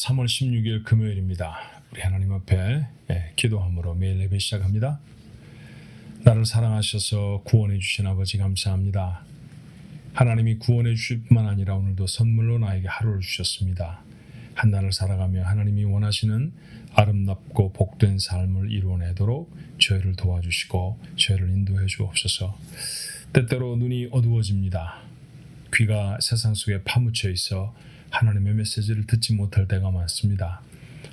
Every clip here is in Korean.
3월 16일 금요일입니다. 우리 하나님 앞에 기도함으로 매일 예배 시작합니다. 나를 사랑하셔서 구원해 주신 아버지 감사합니다. 하나님이 구원해 주실 뿐만 아니라 오늘도 선물로 나에게 하루를 주셨습니다. 한 날을 살아가며 하나님이 원하시는 아름답고 복된 삶을 이루어내도록 저희를 도와주시고 저희를 인도해 주옵소서. 때때로 눈이 어두워집니다. 귀가 세상 속에 파묻혀 있어 하나님의 메시지를 듣지 못할 때가 많습니다.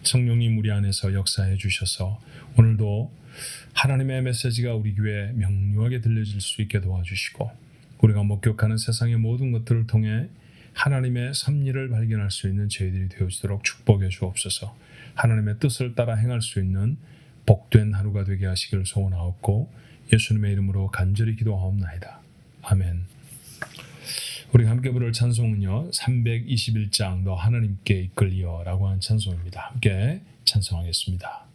성령님 우리 안에서 역사해 주셔서 오늘도 하나님의 메시지가 우리 귀에 명료하게 들려질 수 있게 도와주시고 우리가 목격하는 세상의 모든 것들을 통해 하나님의 섭리를 발견할 수 있는 저희들이 되어지도록 축복해 주옵소서. 하나님의 뜻을 따라 행할 수 있는 복된 하루가 되게 하시기를 소원하옵고 예수님의 이름으로 간절히 기도하옵나이다. 아멘. 우리가 함께 부를 찬송은요 321장 너 하나님께 이끌리어 라고 하는 찬송입니다. 함께 찬송하겠습니다.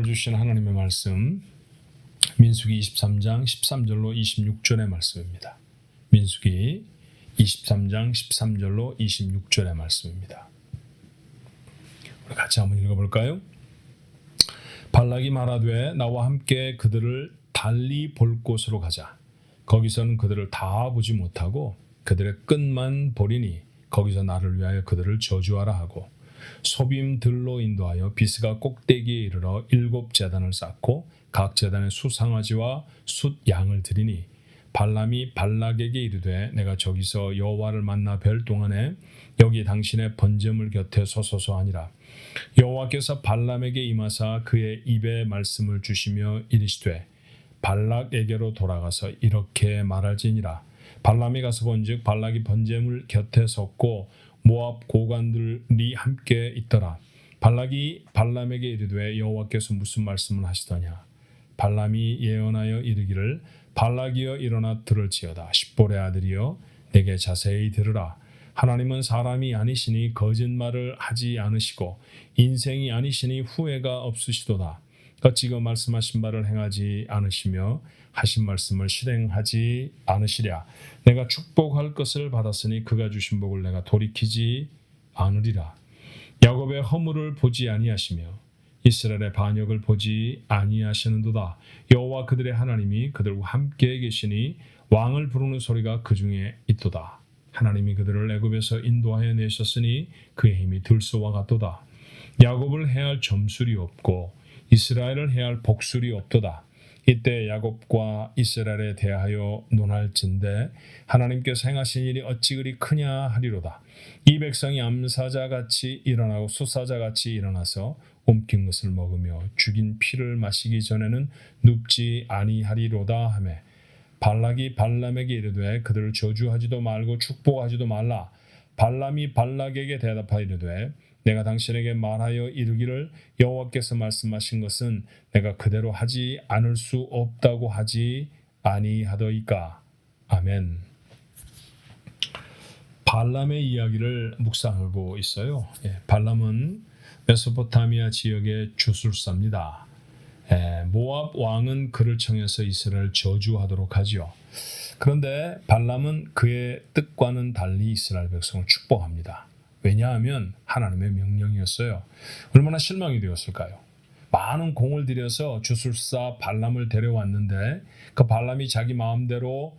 오늘 주신 하나님의 말씀 민수기 23장 13절로 26절의 말씀입니다. 민수기 23장 13절로 26절의 말씀입니다. 우리 같이 한번 읽어볼까요? 발락이 말하되 나와 함께 그들을 달리 볼 곳으로 가자. 거기서는 그들을 다 보지 못하고 그들의 끝만 보리니 거기서 나를 위하여 그들을 저주하라 하고 소빔들로 인도하여 비스가 꼭대기에 이르러 7 제단을 쌓고 각 제단에 수상아지와 숫양을 드리니 발람이 발락에게 이르되 내가 저기서 여호와를 만나 뵐 동안에 여기 당신의 번제물 곁에 서소서 하니라. 여호와께서 발람에게 임하사 그의 입에 말씀을 주시며 이르시되 발락에게로 돌아가서 이렇게 말할지니라. 발람이 가서 본즉 발락이 번제물 곁에 섰고 모압 고관들이 함께 있더라. 발락이 발람에게 이르되 여호와께서 무슨 말씀을 하시더냐. 발람이 예언하여 이르기를 발락이여 일어나 들을지어다. 십볼의 아들이여 내게 자세히 들으라. 하나님은 사람이 아니시니 거짓말을 하지 않으시고 인생이 아니시니 후회가 없으시도다. 어찌 그 말씀하신 바를 행하지 않으시며 하신 말씀을 실행하지 않으시랴. 내가 축복할 것을 받았으니 그가 주신 복을 내가 돌이키지 않으리라. 야곱의 허물을 보지 아니하시며 이스라엘의 반역을 보지 아니하시는도다. 여호와 그들의 하나님이 그들과 함께 계시니 왕을 부르는 소리가 그 중에 있도다. 하나님이 그들을 애굽에서 인도하여 내셨으니 그의 힘이 들소와 같도다. 야곱을 해할 점술이 없고 이스라엘을 해할 복술이 없도다. 이때 야곱과 이스라엘에 대하여 논할진대 하나님께서 행하신 일이 어찌 그리 크냐 하리로다. 이 백성이 암사자같이 일어나고 수사자같이 일어나서 옮긴 것을 먹으며 죽인 피를 마시기 전에는 눕지 아니하리로다 하며 발락이 발람에게 이르되 그들을 저주하지도 말고 축복하지도 말라. 발람이 발락에게 대답하여 이르되 내가 당신에게 말하여 이르기를 여호와께서 말씀하신 것은 내가 그대로 하지 않을 수 없다고 하지 아니하더이까. 아멘. 발람의 이야기를 묵상하고 있어요. 발람은 메소포타미아 지역의 주술사입니다. 모압 왕은 그를 청해서 이스라엘을 저주하도록 하죠. 그런데 발람은 그의 뜻과는 달리 이스라엘 백성을 축복합니다. 왜냐하면 하나님의 명령이었어요. 얼마나 실망이 되었을까요? 많은 공을 들여서 주술사 발람을 데려왔는데 그 발람이 자기 마음대로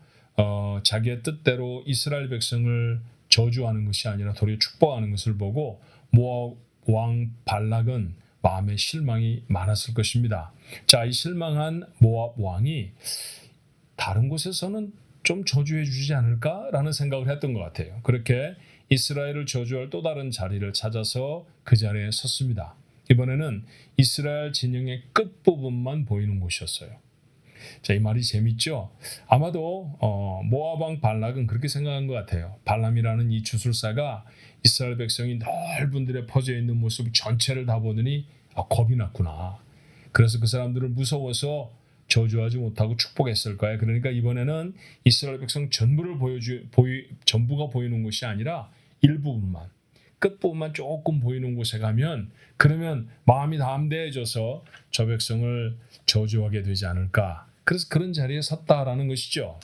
자기의 뜻대로 이스라엘 백성을 저주하는 것이 아니라 도리어 축복하는 것을 보고 모압 왕 발락은 마음에 실망이 많았을 것입니다. 자, 이 실망한 모압 왕이 다른 곳에서는 좀 저주해 주지 않을까라는 생각을 했던 것 같아요. 그렇게 이스라엘을 저주할 또 다른 자리를 찾아서 그 자리에 섰습니다. 이번에는 이스라엘 진영의 끝부분만 보이는 곳이었어요. 자, 이 말이 재밌죠? 아마도 모압 왕 발락은 그렇게 생각한 것 같아요. 발람이라는 이 주술사가 이스라엘 백성이 넓은 들에 퍼져 있는 모습 전체를 다 보더니 겁이 났구나. 그래서 그 사람들을 무서워서 저주하지 못하고 축복했을 거야. 그러니까 이번에는 이스라엘 백성 전부를 전부가 보이는 곳이 아니라 일부분만, 끝부분만 조금 보이는 곳에 가면 그러면 마음이 담대해져서 저 백성을 저주하게 되지 않을까. 그래서 그런 자리에 섰다라는 것이죠.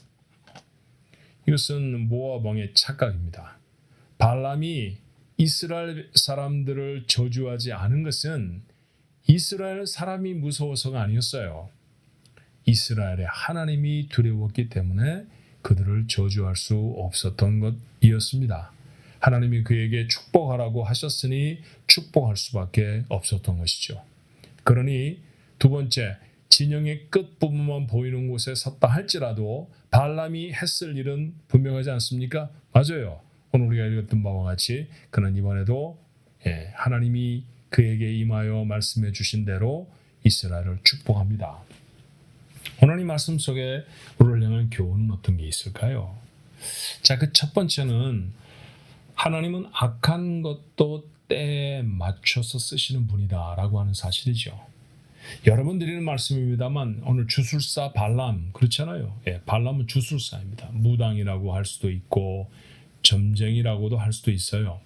이것은 모압 왕의 착각입니다. 발람이 이스라엘 사람들을 저주하지 않은 것은 이스라엘 사람이 무서워서가 아니었어요. 이스라엘의 하나님이 두려웠기 때문에 그들을 저주할 수 없었던 것이었습니다. 하나님이 그에게 축복하라고 하셨으니 축복할 수밖에 없었던 것이죠. 그러니 두 번째, 진영의 끝부분만 보이는 곳에 섰다 할지라도 발람이 했을 일은 분명하지 않습니까? 맞아요. 오늘 우리가 읽었던 바와 같이 그는 이번에도 하나님이 그에게 임하여 말씀해 주신 대로 이스라엘을 축복합니다. 오늘 이 말씀 속에 우리를 향한 교훈은 어떤 게 있을까요? 자, 그 첫 번째는 하나님은 악한 것도 때에 맞춰서 쓰시는 분이다라고 하는 사실이죠. 여러분 드리는 말씀입니다만 오늘 주술사 발람 그렇잖아요. 발람은 주술사입니다. 무당이라고 할 수도 있고 점쟁이라고도 할 수도 있어요.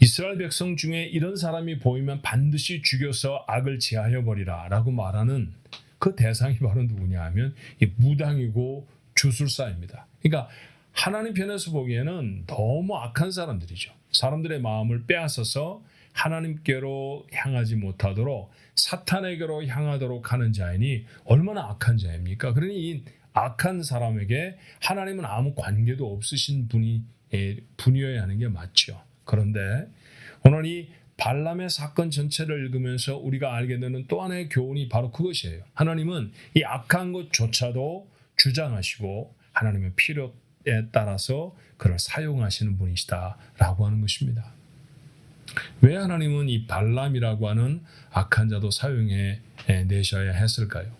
이스라엘 백성 중에 이런 사람이 보이면 반드시 죽여서 악을 제하여 버리라 라고 말하는 그 대상이 바로 누구냐 하면 이 무당이고 주술사입니다. 그러니까 하나님 편에서 보기에는 너무 악한 사람들이죠. 사람들의 마음을 빼앗아서 하나님께로 향하지 못하도록 사탄에게로 향하도록 하는 자이니 얼마나 악한 자입니까? 그러니 이 악한 사람에게 하나님은 아무 관계도 없으신 분이어야 하는 게 맞죠. 그런데 오늘 이 발람의 사건 전체를 읽으면서 우리가 알게 되는 또 하나의 교훈이 바로 그것이에요. 하나님은 이 악한 것조차도 주장하시고 하나님의 필요에 따라서 그를 사용하시는 분이시다라고 하는 것입니다. 왜 하나님은 이 발람이라고 하는 악한 자도 사용해 내셔야 했을까요?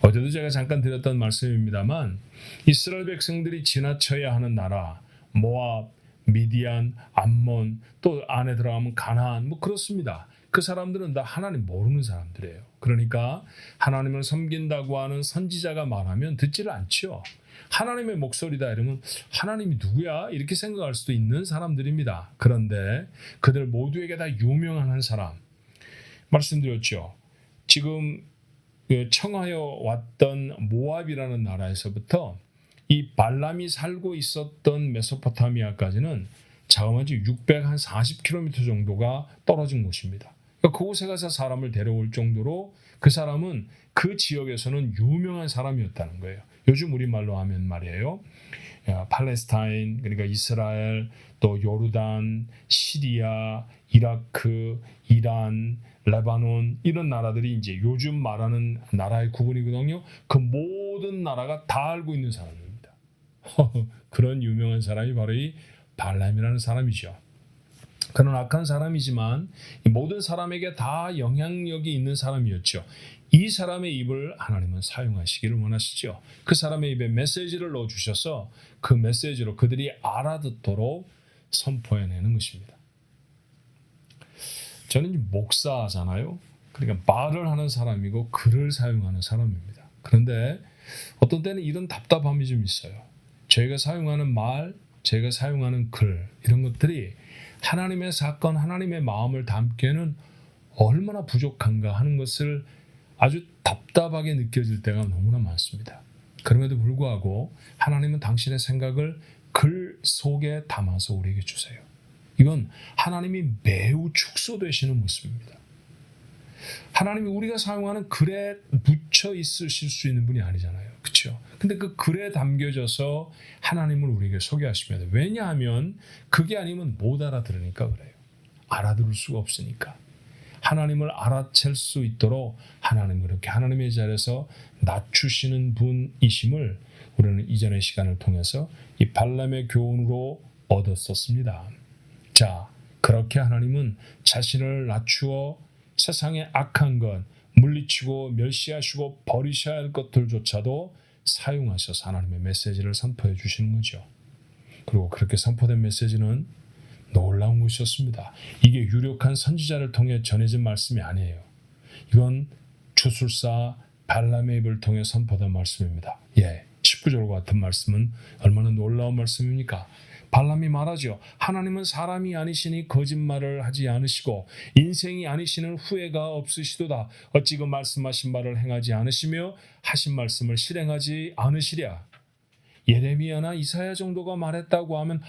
어제도 제가 잠깐 드렸던 말씀입니다만 이스라엘 백성들이 지나쳐야 하는 나라 모압, 미디안, 암몬 또 안에 들어가면 가나안 그렇습니다. 그 사람들은 다 하나님 모르는 사람들이에요. 그러니까 하나님을 섬긴다고 하는 선지자가 말하면 듣지를 않죠. 하나님의 목소리다 이러면 하나님이 누구야? 이렇게 생각할 수도 있는 사람들입니다. 그런데 그들 모두에게 다 유명한 한 사람, 말씀드렸죠. 지금 청하여 왔던 모압이라는 나라에서부터 이 발람이 살고 있었던 메소포타미아까지는 자그마치 640km 정도가 떨어진 곳입니다. 그러니까 그곳에 가서 사람을 데려올 정도로 그 사람은 그 지역에서는 유명한 사람이었다는 거예요. 요즘 우리말로 하면 말이에요. 팔레스타인, 그러니까 이스라엘, 또 요르단, 시리아, 이라크, 이란, 레바논 이런 나라들이 이제 요즘 말하는 나라의 구분이거든요. 그 모든 나라가 다 알고 있는 사람입니다. 그런 유명한 사람이 바로 이 발람이라는 사람이죠. 그는 악한 사람이지만 모든 사람에게 다 영향력이 있는 사람이었죠. 이 사람의 입을 하나님은 사용하시기를 원하시죠. 그 사람의 입에 메시지를 넣어주셔서 그 메시지로 그들이 알아듣도록 선포해내는 것입니다. 저는 목사잖아요. 그러니까 말을 하는 사람이고 글을 사용하는 사람입니다. 그런데 어떤 때는 이런 답답함이 좀 있어요. 저희가 사용하는 말, 저희가 사용하는 글 이런 것들이 하나님의 사건, 하나님의 마음을 담기에는 얼마나 부족한가 하는 것을 아주 답답하게 느껴질 때가 너무나 많습니다. 그럼에도 불구하고 하나님은 당신의 생각을 글 속에 담아서 우리에게 주세요. 이건 하나님이 매우 축소되시는 모습입니다. 하나님이 우리가 사용하는 글에 묻혀 있으실 수 있는 분이 아니잖아요. 그렇죠? 근데 그 글에 담겨져서 하나님을 우리에게 소개하십니다. 왜냐하면 그게 아니면 못 알아들으니까 그래요. 알아들을 수가 없으니까. 하나님을 알아챌 수 있도록 하나님 그렇게 하나님의 자리에서 낮추시는 분이심을 우리는 이전의 시간을 통해서 이 발람의 교훈으로 얻었었습니다. 자, 그렇게 하나님은 자신을 낮추어 세상의 악한 것, 물리치고 멸시하시고 버리셔야 할 것들조차도 사용하셔서 하나님의 메시지를 선포해 주시는 거죠. 그리고 그렇게 선포된 메시지는 놀라운 것이었습니다. 이게 유력한 선지자를 통해 전해진 말씀이 아니에요. 이건 주술사 발람의 입을 통해 선포된 말씀입니다. 19절과 같은 말씀은 얼마나 놀라운 말씀입니까? 발람이 말하죠. 하나님은 사람이 아니시니 거짓말을 하지 않으시고 인생이 아니시는 후회가 없으시도다. 어찌 그 말씀하신 바를 행하지 않으시며 하신 말씀을 실행하지 않으시랴. 예레미야나 이사야 정도가 말했다고 하면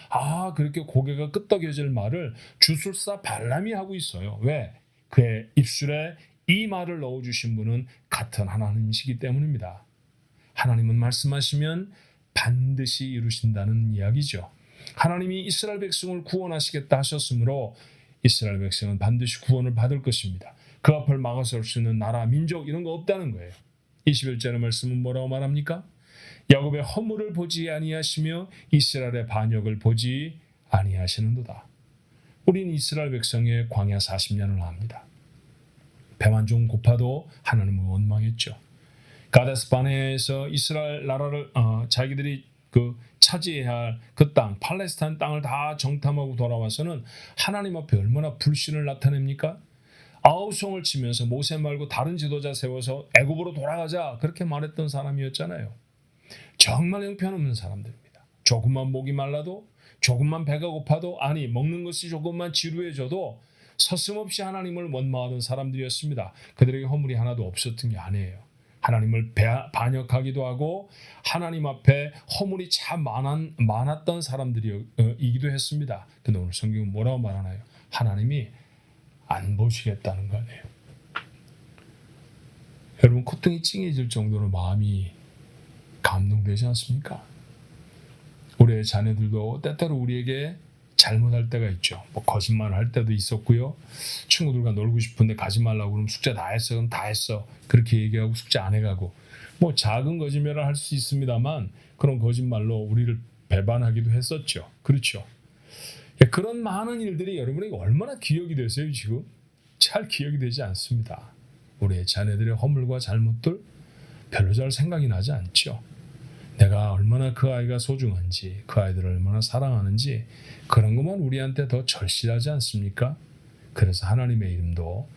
그렇게 고개가 끄덕여질 말을 주술사 발람이 하고 있어요. 왜? 그의 입술에 이 말을 넣어주신 분은 같은 하나님이시기 때문입니다. 하나님은 말씀하시면 반드시 이루신다는 이야기죠. 하나님이 이스라엘 백성을 구원하시겠다 하셨으므로 이스라엘 백성은 반드시 구원을 받을 것입니다. 그 앞을 막아설 수 있는 나라, 민족 이런 거 없다는 거예요. 21절의 말씀은 뭐라고 말합니까? 야곱의 허물을 보지 아니하시며 이스라엘의 반역을 보지 아니하시는도다. 우리는 이스라엘 백성의 광야 40년을 압니다. 배만 좀 고파도 하나님을 원망했죠. 가데스 바네아에서 이스라엘 나라를 자기들이 차지해야 할 그 땅, 팔레스타인 땅을 다 정탐하고 돌아와서는 하나님 앞에 얼마나 불신을 나타냅니까? 아우성을 치면서 모세 말고 다른 지도자 세워서 애굽으로 돌아가자 그렇게 말했던 사람이었잖아요. 정말 형편없는 사람들입니다. 조금만 목이 말라도, 조금만 배가 고파도, 먹는 것이 조금만 지루해져도 서슴없이 하나님을 원망하던 사람들이었습니다. 그들에게 허물이 하나도 없었던 게 아니에요. 하나님을 반역하기도 하고 하나님 앞에 허물이 참 많았던 사람들이기도 했습니다. 근데 오늘 성경은 뭐라고 말하나요? 하나님이 안 보시겠다는 거 아니에요. 여러분 콧등이 찡해질 정도로 마음이 감동되지 않습니까? 우리의 자녀들도 때때로 우리에게 잘못할 때가 있죠. 거짓말을 할 때도 있었고요. 친구들과 놀고 싶은데 가지 말라고 그러면 숙제 다 했어. 그럼 다 했어. 그렇게 얘기하고 숙제 안 해가고 작은 거짓말을 할 수 있습니다만 그런 거짓말로 우리를 배반하기도 했었죠. 그렇죠. 그런 많은 일들이 여러분에게 얼마나 기억이 되세요 지금? 잘 기억이 되지 않습니다. 우리의 자녀들의 허물과 잘못들 별로 잘 생각이 나지 않죠. 내가 얼마나 그 아이가 소중한지, 그 아이들을 얼마나 사랑하는지 그런 것만 우리한테 더 절실하지 않습니까? 그래서 하나님의 이름도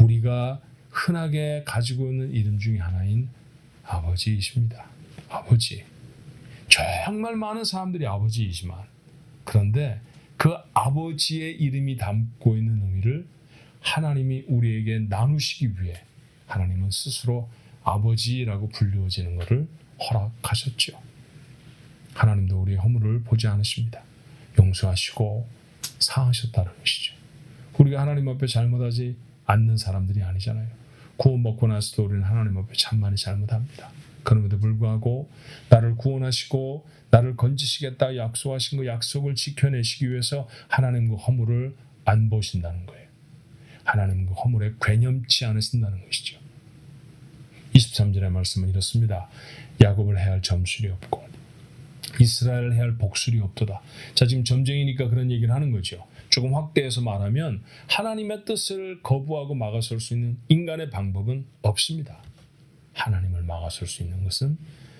우리가 흔하게 가지고 있는 이름 중에 하나인 아버지이십니다. 아버지. 정말 많은 사람들이 아버지이지만, 그런데 그 아버지의 이름이 담고 있는 의미를 하나님이 우리에게 나누시기 위해 하나님은 스스로 아버지라고 불리워지는 것을 허락하셨죠. 하나님도 우리의 허물을 보지 않으십니다. 용서하시고 사하셨다는 것이죠. 우리가 하나님 앞에 잘못하지 않는 사람들이 아니잖아요. 구원받고 나서도 우리는 하나님 앞에 참 많이 잘못합니다. 그럼에도 불구하고 나를 구원하시고 나를 건지시겠다 약속하신 그 약속을 지켜내시기 위해서 하나님 그 허물을 안 보신다는 거예요. 하나님 그 허물에 괴념치 않으신다는 것이죠. 23절의 말씀은 이렇습니다. 야곱을 해할 점술이 없고 이스라엘을 해할 복술이 없도다. 자, 지금 점쟁이니까 그런 얘기를 하는 거죠. 조금 확대해서 말하면 하나님의 뜻을 거부하고 막아설 수 있는 인간의 방법은 없습니다. 하나님을 막아설 수 있는 것은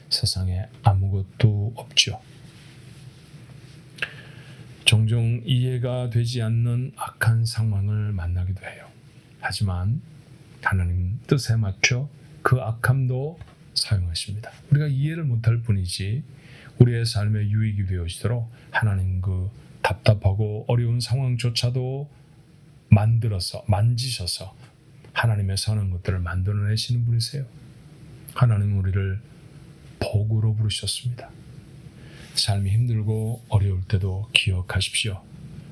세상에 아무것도 없죠. 종종 이해가 되지 않는 악한 상황을 만나기도 해요. 하지만 하나님 뜻에 맞춰 그 악함도 사용하십니다. 우리가 이해를 못할 뿐이지 우리의 삶에 유익이 되어지도록 하나님 그 답답하고 어려운 상황조차도 만지셔서 하나님의 선한 것들을 만들어내시는 분이세요. 하나님 우리를 복으로 부르셨습니다. 삶이 힘들고 어려울 때도 기억하십시오.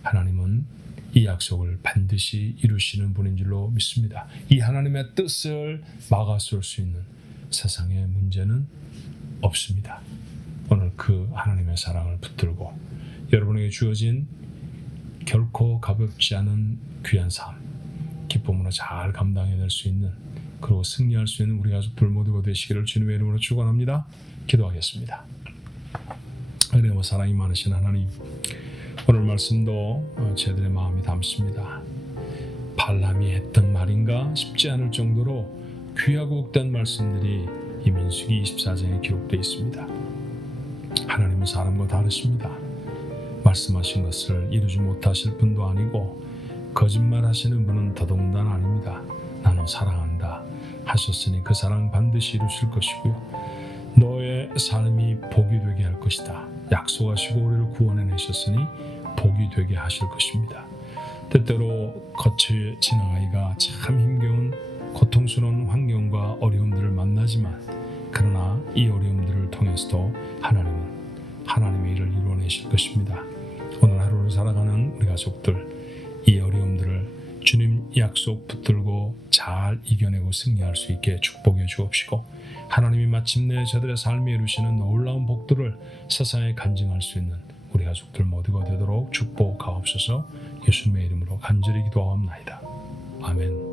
하나님은 이 약속을 반드시 이루시는 분인 줄로 믿습니다. 이 하나님의 뜻을 막아설 수 있는 세상에 문제는 없습니다. 오늘 그 하나님의 사랑을 붙들고 여러분에게 주어진 결코 가볍지 않은 귀한 삶, 기쁨으로 잘 감당해낼 수 있는, 그리고 승리할 수 있는 우리 가족들 모두가 되시기를 주님의 이름으로 축원합니다. 기도하겠습니다. 은혜와 사랑이 많으신 하나님, 오늘 말씀도 저희들의 마음이 담습니다. 발람이 했던 말인가 싶지 않을 정도로 귀하고 복된 말씀들이 이 민수기 24장에 기록되어 있습니다. 하나님은 사람과 다르십니다. 말씀하신 것을 이루지 못하실 분도 아니고 거짓말하시는 분은 더더군다나 아닙니다. 나는 사랑한다 하셨으니 그 사랑 반드시 이루실 것이고요. 너의 삶이 복이 되게 할 것이다 약속하시고 우리를 구원해내셨으니 복이 되게 하실 것입니다. 때때로 거쳐 지나가기가 참 힘겨운 고통스러운 환경과 어려움들을 만나지만, 그러나 이 어려움들을 통해서도 하나님은 하나님의 일을 이루어내실 것입니다. 오늘 하루를 살아가는 우리 가족들, 이 어려움들을 주님 약속 붙들고 잘 이겨내고 승리할 수 있게 축복해 주옵시고, 하나님이 마침내 저들의 삶에 이루시는 놀라운 복들을 세상에 간증할 수 있는 우리 가족들 모두가 되도록 축복하옵소서. 예수님의 이름으로 간절히 기도하옵나이다. 아멘.